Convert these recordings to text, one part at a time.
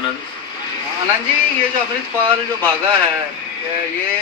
आनंद। आनंद जी, ये जो अमृतपाल जो भागा है, ये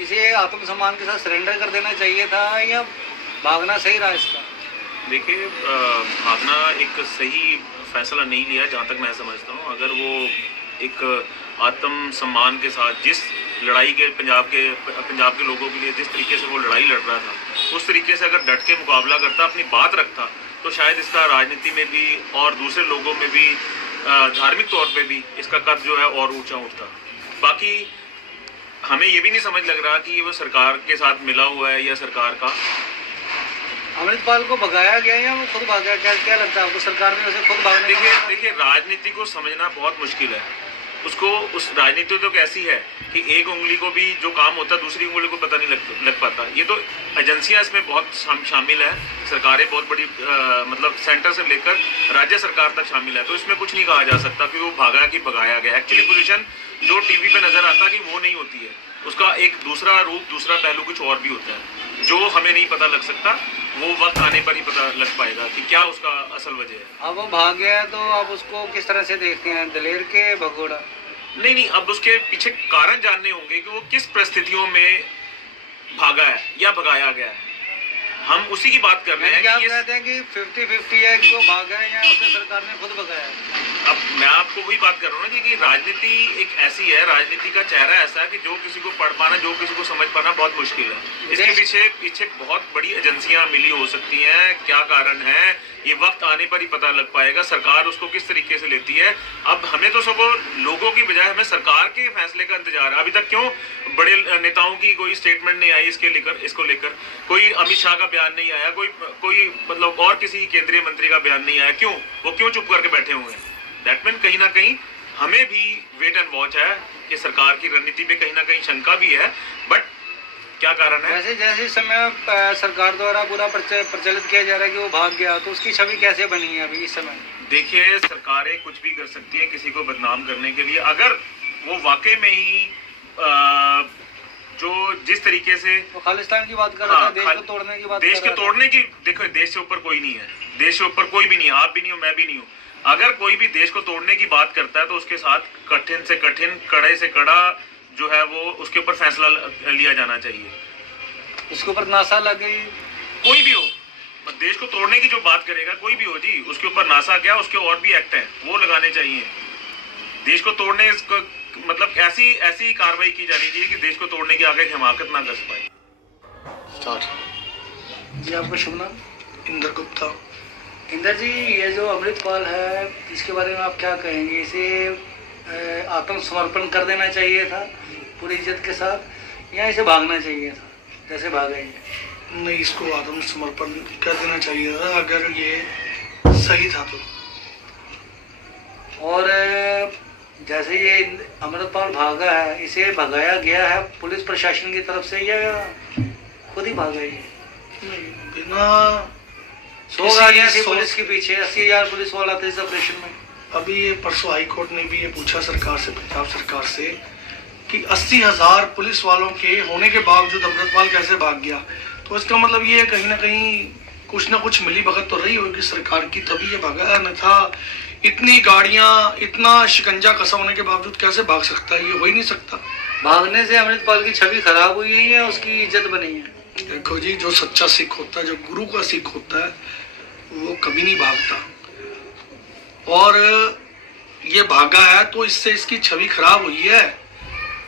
इसे आत्मसम्मान के साथ सरेंडर कर देना चाहिए था या भागना सही रहा इसका? देखिए, भागना एक सही फैसला नहीं लिया जहाँ तक मैं समझता हूँ। अगर वो एक आत्मसम्मान के साथ जिस लड़ाई के पंजाब के लोगों के लिए जिस तरीके से वो लड़ाई लड़ रहा था, उस तरीके से अगर डट के मुकाबला करता, अपनी बात रखता, तो शायद इसका राजनीति में भी और दूसरे लोगों में भी, धार्मिक तौर पे भी इसका कद जो है और ऊंचा उठता। बाकी हमें ये भी नहीं समझ लग रहा कि वो सरकार के साथ मिला हुआ है या सरकार का। अमृतपाल को भगाया गया या वो खुद भागा? क्या क्या लगता है आपको, सरकार ने उसे खुद भागने देखिए, राजनीति को समझना बहुत मुश्किल है। उसको उस राजनीति तो कैसी है कि एक उंगली को भी जो काम होता है दूसरी उंगली को पता नहीं लग पाता। ये तो एजेंसियां इसमें बहुत शामिल है, सरकारें बहुत बड़ी, मतलब सेंटर से लेकर राज्य सरकार तक शामिल है। तो इसमें कुछ नहीं कहा जा सकता कि वो भागा कि भगाया गया। एक्चुअली पोजीशन जो टीवी पे नजर आता है कि वो नहीं होती है, उसका एक दूसरा रूप, दूसरा पहलू कुछ और भी होता है जो हमें नहीं पता लग सकता। वो वक्त आने पर ही पता लग पाएगा कि क्या उसका असल वजह है। अब वो भाग गया है तो आप उसको किस तरह से देखते हैं, दलेर के भगोड़ा? नहीं, अब उसके पीछे कारण जानने होंगे कि वो किस परिस्थितियों में भागा है या भगाया गया है। हम उसी की बात कर रहे हैं। आप कहते हैं कि 50-50 है कि वो भागा है या उसे सरकार ने खुद भगाया है? अब मैं आपको वही बात कर रहा हूँ ना कि राजनीति एक ऐसी है, राजनीति का चेहरा ऐसा है कि जो किसी को पढ़ पाना, जो किसी को समझ पाना बहुत मुश्किल है। इसके पीछे बहुत बड़ी एजेंसियां मिली हो सकती हैं। क्या कारण है, ये वक्त आने पर ही पता लग पाएगा। सरकार उसको किस तरीके से लेती है। अब हमें तो सब लोगों की बजाय हमें सरकार के फैसले का इंतजार है। अभी तक क्यों बड़े नेताओं की कोई स्टेटमेंट नहीं आई इसको लेकर? कोई अमित शाह का बयान नहीं आया, कोई मतलब और किसी केंद्रीय मंत्री का बयान नहीं आया। क्यों? वो क्यों चुप करके बैठे हुए हैं? दैट मीन कहीं ना कहीं हमें भी वेट एंड वॉच है कि सरकार की रणनीति पे कहीं ना कहीं शंका भी है। बट क्या कारण है? जैसे समय सरकार द्वारा पूरा प्रचलित किया जा रहा है कि वो भाग गया, तो उसकी छवि कैसे बनी है अभी इस समय? देखिए, सरकारें कुछ भी कर सकती हैं किसी को बदनाम करने के लिए। अगर वो वाकई में ही जो जिस तरीके से वो खालिस्तान की बात कर रहा था, देश को तोड़ने की बात, देश के तोड़ने की, देखो देश से ऊपर कोई नहीं है, देश से ऊपर कोई भी नहीं है, आप भी नहीं हो, मैं भी नहीं हूँ। अगर कोई भी देश को तोड़ने की बात करता है तो उसके साथ कठिन से कठिन, कड़े से कड़ा जो है वो उसके ऊपर फैसला लिया जाना चाहिए। उसके ऊपर नासा लग गई, कोई भी हो, देश को तोड़ने की जो बात करेगा कोई भी हो जी, उसके ऊपर नासा क्या, उसके और भी एक्ट हैं, वो लगाने चाहिए। देश को तोड़ने मतलब ऐसी कार्रवाई की जानी चाहिए कि देश को तोड़ने की आगे हिमाकत ना कर पाए। जी, आपका शुभ नाम? इंद्र गुप्ता। इंदर जी, ये जो अमृतपाल है इसके बारे में आप क्या कहेंगे? इसे आत्मसमर्पण कर देना चाहिए था पूरी इज्जत के साथ या इसे भागना चाहिए था जैसे भागा ये? नहीं, इसको आत्मसमर्पण कर देना चाहिए था अगर ये सही था तो। और जैसे ये अमृतपाल भागा है, इसे भगाया गया है पुलिस प्रशासन की तरफ से या खुद ही भागा ये? बिना 100 गाड़ियां थी पुलिस के पीछे, 80,000 पुलिस वाला था इस ऑपरेशन में। अभी ये परसों हाई कोर्ट ने भी ये पूछा सरकार से, पंजाब सरकार से, कि 80,000 पुलिस वालों के होने के बावजूद अमृतपाल कैसे भाग गया। तो इसका मतलब ये कहीं ना कुछ मिली भगत तो रही होगी सरकार की, तभी ये भागा। अन्यथा इतनी गाड़ियां, इतना शिकंजा कसा होने के बावजूद कैसे भाग सकता है? ये हो ही नहीं सकता। भागने से अमृतपाल की छवि खराब हुई है या उसकी इज्जत बनी है? देखो जी, जो सच्चा सिख होता है, जो गुरु का सिख होता है, वो कभी नहीं भागता। और ये भागा है तो इससे इसकी छवि खराब हुई है।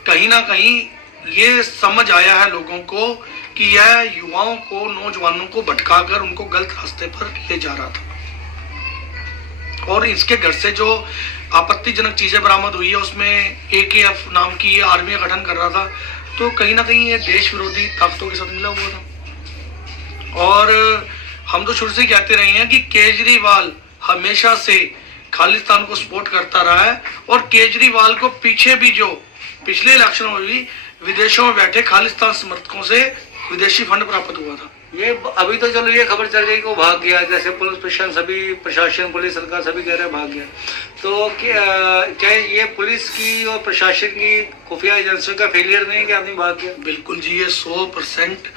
कहीं ना कहीं ये समझ आया है लोगों को कि यह युवाओं को, नौजवानों को भटकाकर उनको गलत रास्ते पर ले जा रहा था। और इसके घर से जो आपत्तिजनक चीजें बरामद हुई है उसमें AKF नाम की आर्मी का गठन कर रहा था, तो कहीं ना कहीं ये देश विरोधी ताकतों के साथ मिला हुआ था। और हम तो शुरू से कहते रहे हैं कि केजरीवाल हमेशा से खालिस्तान को सपोर्ट करता रहा है। और केजरीवाल को पीछे भी जो पिछले इलेक्शन में भी विदेशों में बैठे खालिस्तान समर्थकों से विदेशी फंड प्राप्त हुआ था। ये अभी तो चलो ये खबर चल गई कि वो भाग गया, जैसे पुलिस प्रशासन पुलिस सरकार सभी कह रहे हैं भाग गया। तो क्या ये पुलिस की और प्रशासन की खुफिया एजेंसियों का फेलियर नहीं कि आदमी भाग गया? बिल्कुल जी, ये 100%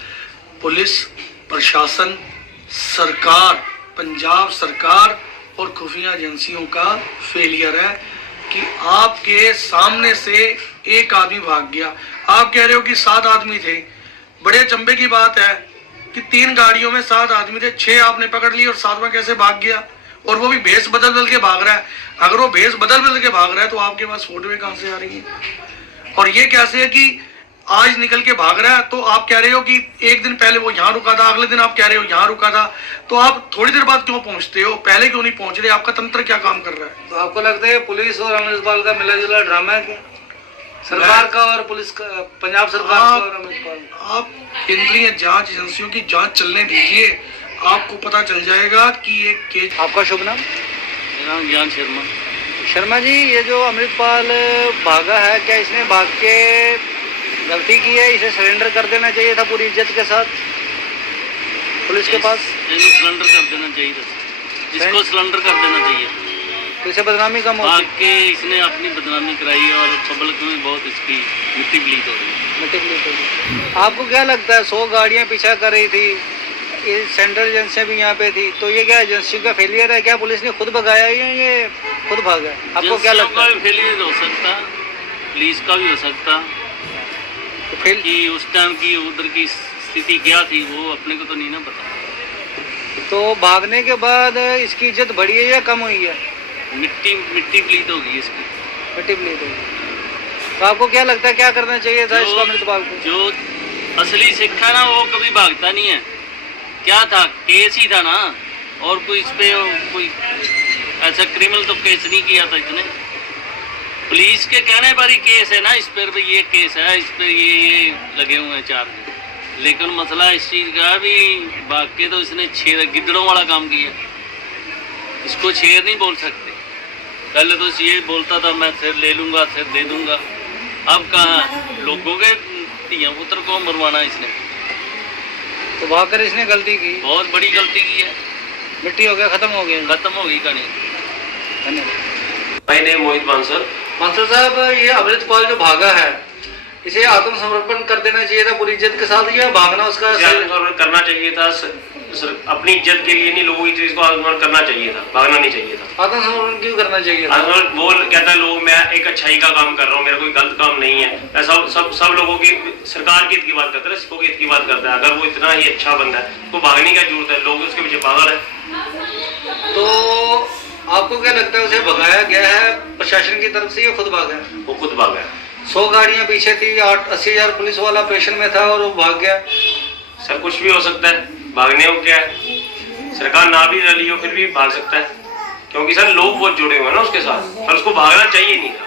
पुलिस प्रशासन, सरकार, पंजाब सरकार और खुफिया एजेंसियों का फेलियर है। कि आपके सामने से एक आदमी भाग गया। आप कह रहे हो कि 7 आदमी थे। बड़े अचंभे की बात है कि 3 गाड़ियों में 7 आदमी थे, 6 आपने पकड़ लिए और 7वां कैसे भाग गया? और वो भी भेष बदल बदल के भाग रहा है। अगर वो भेष बदल बदल के भाग रहा है तो आपके पास फोटोएं कहां से आ रही हैं? और ये कैसे है कि आज निकल के भाग रहा है? तो आप कह रहे हो कि एक दिन पहले वो यहाँ रुका था, अगले दिन आप कह रहे हो यहाँ रुका था, तो आप थोड़ी देर बाद क्यों पहुंचते हो? पहले क्यों नहीं पहुंच रहे? आपका तंत्र क्या काम कर रहा है? तो आपको लगता है पुलिस और अमृतपाल का मिला जुला ड्रामा है क्या? सरकार का और पुलिस का, पंजाब सरकार का और अमृतपाल? आप केंद्रीय जांच एजेंसियों की जांच चलने दीजिए, आपको पता चल जाएगा कि ये केस। आपका शुभ नाम? मेरा नाम ज्ञान शर्मा। शर्मा जी, ये जो अमृतपाल भागा है, क्या इसने भाग के गलती की है? इसे सरेंडर कर देना चाहिए था पूरी इज्जत के साथ पुलिस के पास? इसको सिलेंडर कर देना चाहिए था, इसको सिलेंडर कर देना चाहिए। तो इसे बदनामी कम होगी। भाग के इसने अपनी बदनामी कराई और पब्लिक में बहुत इसकी मिट्टी पलीत हो रही। मिट्टी पलीत होगी। आपको क्या लगता है 100 गाड़ियां पीछा कर रही थी, ये सेंट्रल एजेंसियां भी यहाँ पे थी, तो ये क्या एजेंसी का फेलियर है? क्या पुलिस ने खुद भगाया है या ये खुद भागा? आपको क्या लगता है? फेलियर हो सकता, पुलिस का भी हो सकता तो फिर कि उस टाइम की उधर की स्थिति क्या थी वो अपने को तो नहीं ना पता। तो भागने के बाद इसकी इज्जत बढ़ी है या कम हुई है? मिट्टी पलीत होगी इसकी। मिट्टी पलीत होगी। तो आपको क्या लगता है क्या करना चाहिए था इसको, अमृतपाल को? जो असली सिख है ना वो कभी भागता नहीं है। क्या था, केस ही था ना, और कोई इस पे कोई ऐसा क्रिमिनल तो केस नहीं किया था इसने। पुलिस के कहने पर ही केस है ना, इस पर भी ये केस है, इस पर ये लगे हुए हैं चार्ज। लेकिन मसला इस चीज़ का है भी भाग के तो इसने शेर गिद्दड़ों वाला काम किया। इसको शेर नहीं बोल सकते। पहले तो ये बोलता था मैं सिर ले लूँगा, सिर दे दूँगा। अब कहाँ लोगों के तिया पुत्र को मरवाना इसने। तो भागकर इसने गलती की, बहुत बड़ी गलती की है। मिट्टी हो गया, खत्म हो गया, खत्म हो गई कहानी। धन्यवाद। My name Mohit bouncer. Mansar साहब, ये अमृतपाल जो भागा है, इसे आत्मसमर्पण कर देना चाहिए था पूरी इज्जत के साथ या भागना उसका करना चाहिए था अपनी इज्जत के लिए नहीं, लोगों की चीज को आत्मसमर्पण करना चाहिए था, भागना नहीं चाहिए था। आत्मसमर्पण क्यों करना चाहिए था? वो कहता है लोग मैं एक अच्छाई का काम कर रहा हूँ, मेरा कोई गलत काम नहीं है। ऐसा सब लोगों की, सरकार के हित की बात करता है, सिखों के हित की बात करता है। अगर वो इतना ही अच्छा बंदा है तो भागने की जरूरत है? लोग उसके पीछे पागल है। तो आपको क्या लगता है उसे भगाया गया है प्रशासन की तरफ से या खुद भागा है? वो खुद भागा है। 100 गाड़ियां पीछे थी, 80,000 पुलिस वाला ऑपरेशन में था और वो भाग गया। सर कुछ भी हो सकता है, भागने को क्या है? सरकार ना भी रली हो फिर भी भाग सकता है, क्योंकि सर लोग बहुत जुड़े हुए हैं ना उसके साथ। पर उसको भागना चाहिए नहीं था।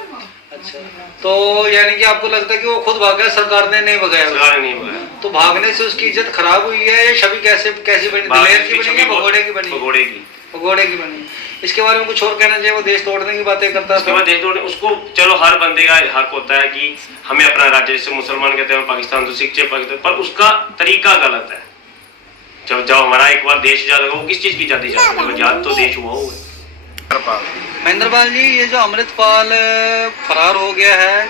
अच्छा, तो यानी कि आपको लगता है कि वो खुद भागा, सरकार ने नहीं भगाया? सरकार ने नहीं भगाया। तो भागने से उसकी इज्जत खराब हुई है या छवि कैसी बनी? दिलेर की बनी या भगोड़े की बनी? भगोड़े की बनी। इसके बारे में कुछ और कहना चाहिए? वो देश तोड़ने की बातें करता था। देश तोड़ने, उसको चलो हर बंदे का हक होता है कि हमें अपना राज्य, जैसे मुसलमान कहते हैं पाकिस्तान तो सिख पाकिस्तान, पर उसका तरीका गलत है। जब हमारा एक बार देश आजाद होगा, वो किस चीज की आजादी चाहते हैं? आजाद तो देश हुआ हुआ। महेंद्रपाल जी, ये जो अमृतपाल फरार हो गया है,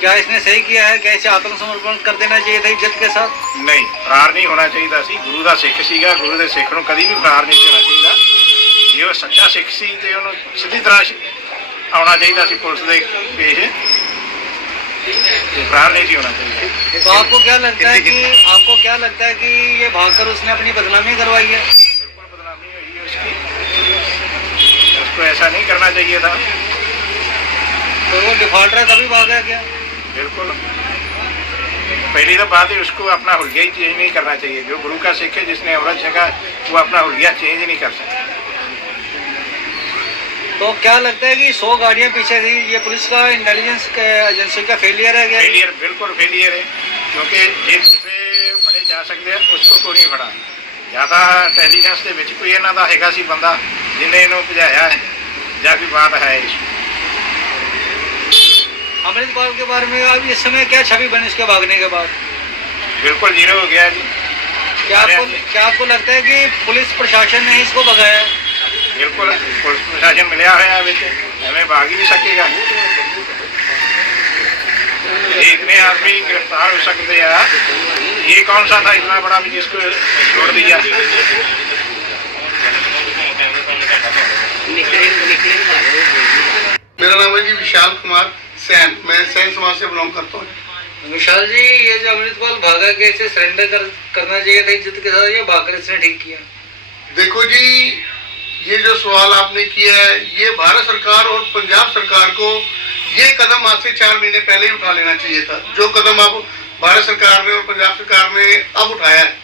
क्या इसने सही किया है? क्या इसे आत्मसमर्पण कर देना चाहिए था इज्जत के साथ? नहीं, फरार नहीं होना चाहिए ਸੀ। ਗੁਰੂ ਦਾ ਸਿੱਖ ਸੀਗਾ, ਗੁਰੂ ਦੇ ਸਿੱਖ ਨੂੰ ਕਦੀ ਵੀ ਫਰਾਰ ਨਹੀਂ ਹੋਣਾ ਚਾਹੀਦਾ। ਜੇ ਉਹ ਸੱਚਾ ਸਿੱਖ ਸੀ ਤੇ ਉਹਨੂੰ ਸਿੱਧੀ ਤਰ੍ਹਾਂ ਆਉਣਾ ਚਾਹੀਦਾ ਸੀ ਪੁਲਿਸ ਦੇ ਪੇਸ਼, फरार नहीं होना चाहिए। तो आपको क्या लगता है कि ये भागकर उसने अपनी बदनामी करवाई है? बिल्कुल बदनामी हुई है उसकी, उसको ऐसा नहीं करना चाहिए था। तो वो डिफॉल्टर है तभी भागा क्या? बिल्कुल, पहली तो बात है उसको अपना हुलिया ही चेंज नहीं करना चाहिए। जो गुरु का सिख है, जिसने औरत जगह, वो अपना हुलिया चेंज नहीं कर सकता। तो क्या लगता है कि 100 गाड़ियां पीछे थी, ये पुलिस का इंटेलिजेंस एजेंसी का फेलियर है क्या? फेलियर, बिल्कुल फेलियर है, क्योंकि जे दूसरे फड़े जा सकते हैं उसको क्यों नहीं फड़ा? ज़्यादा इंटेलिजेंस के विच कोई इन्हां दा हैगा सी बंदा जिन्हें इन्हों भजाया है या कोई बात है? अमृतपाल के बारे में अब इस समय क्या छवि बनी उसके भागने के बाद? बिल्कुल जीरो हो गया जी। क्या आपको लगता है कि पुलिस प्रशासन ने इसको भगाया? बिल्कुल, पुलिस प्रशासन मिलया होया विच, एवें भाग ही नहीं सकेगा। इतने आदमी गिरफ्तार हो सकते हैं, ये कौन सा था इतना बड़ा भी जिसको छोड़ दिया? मेरा नाम है जी विशाल कुमार सैन, मैं सैन समाज से बिलोंग करता हूँ। विशाल जी, ये जो अमृतपाल भागा के इसे सरेंडर करना चाहिए था इज्जत के साथ, ये भागकर इसने ठीक किया? देखो जी, ये जो सवाल आपने किया है, ये भारत सरकार और पंजाब सरकार को ये कदम आज से 4 महीने पहले ही उठा लेना चाहिए था, जो कदम अब भारत सरकार ने और पंजाब सरकार ने अब उठाया है।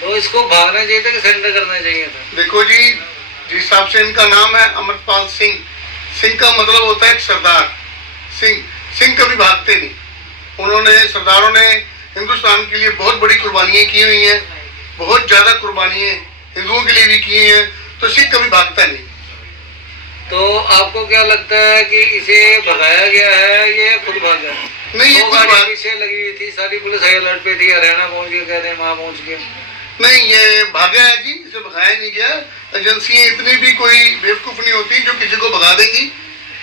तो इसको भागना चाहिए था कि सरेंडर करना चाहिए था? देखो जी, जिस हिसाब से इनका नाम है अमृतपाल सिंह, सिंह का मतलब होता है सरदार। सिंह कभी भागते नहीं। उन्होंने, सरदारों ने हिंदुस्तान के लिए बहुत बड़ी कुर्बानियां की हुई हैं, बहुत ज्यादा कुर्बानियां हिंदुओं के लिए भी की हैं, तो सिंह कभी भागता नहीं। तो आपको क्या लगता है कि इसे भगाया गया है, ये खुद भागा? नहीं, ये दो खुद गाड़ी भाग पीछे लगी हुई थी, सारी पुलिस हाई अलर्ट पे थी, हरियाणा पहुंच गया, कह रहे हैं वहां पहुंच गया। नहीं, ये भागा है जी, इसे भगाया नहीं गया। एजेंसियां इतनी भी कोई बेवकूफ नहीं होती जो किसी को भगा देंगी।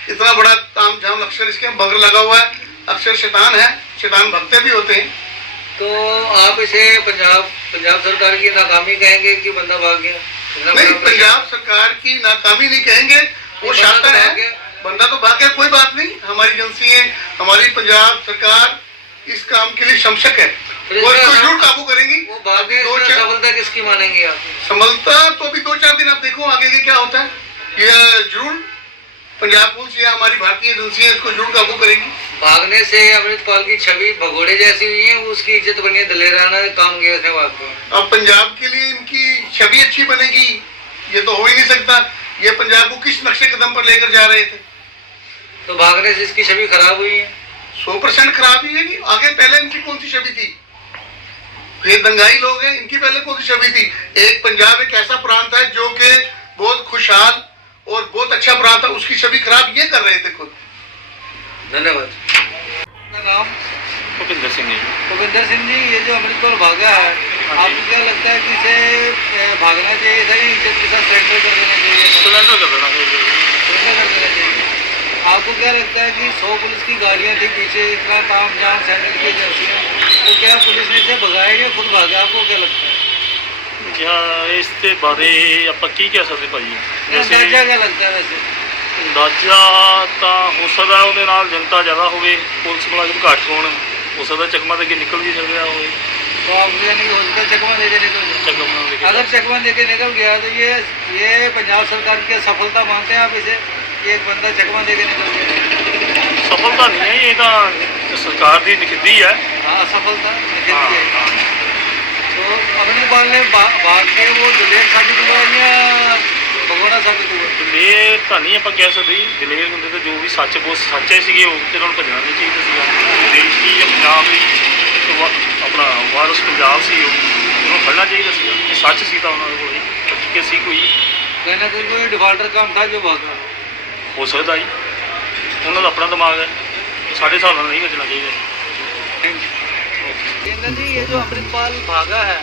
इतना बड़ा ताम झाम अक्सर इसके बगर लगा हुआ है, अक्सर शैतान है, शैतान भगते भी होते हैं। तो आप इसे पंजाब सरकार की नाकामी कहेंगे कि बंदा भाग गया? नहीं, पंजाब सरकार की नाकामी नहीं कहेंगे, वो शातिर है, बंदा तो भाग गया, कोई बात नहीं। हमारी एजेंसियां, हमारी पंजाब सरकार इस काम के लिए शमशक है, वो इसको जरूर काबू करेंगी। वो भाग गया, सफलता किसकी मानेंगे आप? संभलता तो अभी 2-4 दिन आप देखो आगे के क्या होता है। ये जरूर पंजाब पुलिस या हमारी भारतीय एजेंसियां इसको जरूर काबू करेंगी। भागने से अमृतपाल की छवि भगोड़े जैसी हुई है, वो उसकी इज्जत बनी है, दलेराना काम किया उसने भाग गया। अब पंजाब के लिए इनकी छवि अच्छी बनेगी, ये तो हो ही नहीं सकता। ये पंजाब को किस नक्शे कदम पर लेकर जा रहे थे? तो भागने से इसकी छवि खराब हुई है? 100% खराब ही है कि आगे पहले इनकी कौन सी छवि थी? ये दंगाई लोग हैं, इनकी पहले कौन सी छवि थी? एक पंजाब एक ऐसा प्रांत है जो कि बहुत खुशहाल और बहुत अच्छा प्रांत है, उसकी छवि खराब ये कर रहे थे खुद। धन्यवाद। नाम? भूपिंदर सिंह जी। भूपिंदर सिंह जी, ये जो अमृतपाल भागा है, आपको क्या लगता है कि इसे भागना चाहिए था या इज्जत के साथ सरेंडर कर देना चाहिए? सरेंडर कर देना चाहिए। सरेंडर कर देना चाहिए। आपको क्या लगता है कि 100 पुलिस की गाड़ियां थी पीछे, इतना ताम झाम सैंडल की एजेंसियां, तो क्या पुलिस ने इसे भगाया या खुद भागा? आपको क्या लगता है? ਇਸ ਦੇ ਬਾਰੇ ਆਪਾਂ ਕੀ ਕਹਿ ਸਕਦੇ ਭਾਜੀ? अंदाजा क्या लगता है वैसे? ਅੰਦਾਜ਼ਾ ਤਾਂ ਹੋ ਸਕਦਾ ਉਹਦੇ ਨਾਲ ਜਨਤਾ ਜ਼ਿਆਦਾ ਹੋਵੇ, ਪੁਲਿਸ ਮੁਲਾਜ਼ਮ ਘੱਟ ਹੋਣ, ਹੋ ਸਕਦਾ ਚਕਮਾ ਦੇ ਅੱਗੇ ਨਿਕਲ भी ਚੱਲ ਰਿਹਾ ਹੋਵੇ। तो आपको यानी कि हो सकता है चकमा दे के निकल जाए? चकमा दे के अगर चकमा दे के निकल गया तो ये पंजाब सरकार की सफलता मानते हैं आप इसे, कि एक बंदा चकमा दे के निकल गया? सफलता नहीं है, ये तो सरकार की निखिद्धी है। हाँ, असफलता हाँ, निखिद्धी है। हाँ। तो अमृतपाल ने भाग के वो दलेर साबित हुआ या भगोड़ा साबित हुआ? ਦਲੇਰ ਤਾਂ ਨਹੀਂ ਆਪਾਂ ਕਹਿ ਸਕਦੇ, ਦਲੇਰ ਹੁੰਦੇ ਤਾਂ ਜੋ ਵੀ ਸੱਚ ਬਹੁਤ ਸੱਚੇ ਸੀਗੇ ਉਹ ਤੇ ਨਾਲ ਭੱਜਣਾ ਨਹੀਂ ਚਾਹੀਦਾ ਸੀਗਾ। ਦੇਸ਼ ਦੀ ਜਾਂ ਪੰਜਾਬ ਦੀ ਆਪਣਾ ਵਾਰਸ ਪੰਜਾਬ ਸੀ, ਉਹਨੂੰ ਫੜਨਾ ਚਾਹੀਦਾ ਸੀਗਾ। ਇਹ ਸੱਚ ਸੀ ਤਾਂ ਉਹਨਾਂ ਦੇ ਕੋਲ ਕਿ ਸੀ ਕੋਈ कहीं ना कहीं कोई डिफाल्टर काम था जो भागा। ਹੋ ਸਕਦਾ ਜੀ, ਉਹਨਾਂ ਦਾ ਆਪਣਾ ਦਿਮਾਗ ਹੈ, ਸਾਡੇ ਹਿਸਾਬ ਨਾਲ ਨਹੀਂ ਭੱਜਣਾ ਚਾਹੀਦਾ। केंद्र जी, ये जो अमृतपाल भागा है,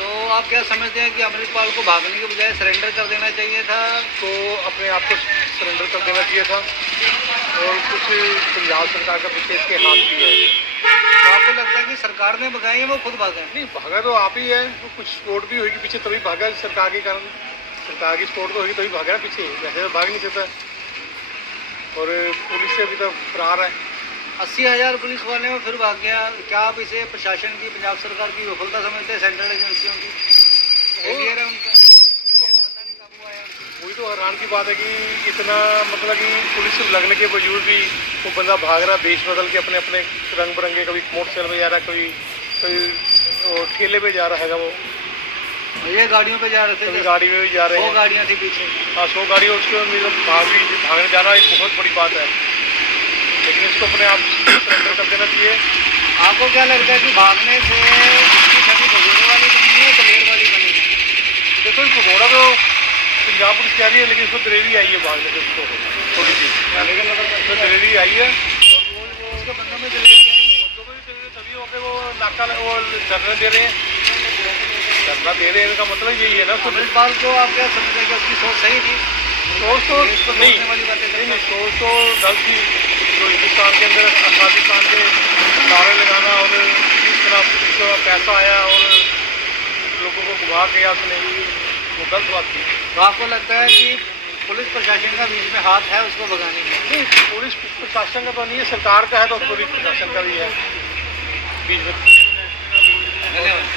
तो आप क्या समझते हैं कि अमृतपाल को भागने के बजाय सरेंडर कर देना चाहिए था? तो अपने आप को सरेंडर कर देना चाहिए था, और कुछ पंजाब सरकार का पीछे इसके हाथ भी है। तो आपको लगता है कि सरकार ने भगाई है, वो खुद भागा है? नहीं, भागा तो आप ही है, तो कुछ सपोर्ट भी होगी पीछे तभी भागा, सरकार के कारण। सरकार की सपोर्ट तो होगी तभी भागा ना पीछे, वैसे तो भाग नहीं सकता। और पुलिस से अभी तक फरार है। 80,000 पुलिस वाले में फिर भाग गया। क्या आप इसे प्रशासन की, पंजाब सरकार की विफलता समझते हैं? सेंट्रल एजेंसियों की फेलियर है उनका, बंदा नहीं काबू आया? वही तो हैरान की बात है कि इतना मतलब कि पुलिस लगने के बावजूद भी वो बंदा भाग रहा, देश बदल के अपने अपने रंग बिरंगे, कभी मोटरसाइकिल पे जा रहा है, कभी ठेले पे जा रहा है, वो ये गाड़ियों पे जा रहे थे, कभी गाड़ी में भी जा रहे 100 हैं। गाड़ियाँ थी पीछे। हाँ, 100 गाड़ी, उसके भागने जाना एक बहुत बड़ी बात है, लेकिन इसको अपने आप सरेंडर कर देना चाहिए। आपको क्या लगता है कि भागने से इसकी छवि भगोड़े वाली बनी है, दलेर वाली बनी है? देखो, इसको घोड़ा तो पंजाब पुलिस कह रही है, लेकिन इसको दलेरी आई है भागने से, उसको थोड़ी सी इसको दलेरी आई है। उसके बंदों में दलेरी आई है, तभी होकर वो नाका वो धरना दे रहे हैं, धरना दे रहे हैं, इनका मतलब यही है ना। अमृतपाल को आप क्या समझते हैं कि उसकी सोच सही थी? सोच तो नहीं, वाली बातें नहीं, सोच तो गलत थी। जो हिंदुस्तान के अंदर पाकिस्तान के नारे लगाना और इस तरह पुलिस का पैसा आया और लोगों को गुमराह किया उसने, वो गलत बात थी। तो आपको लगता है कि पुलिस प्रशासन का बीच में हाथ है उसको भगाने में? नहीं, पुलिस प्रशासन का तो नहीं है, सरकार का है, तो पुलिस प्रशासन का भी है बीच में। धन्यवाद।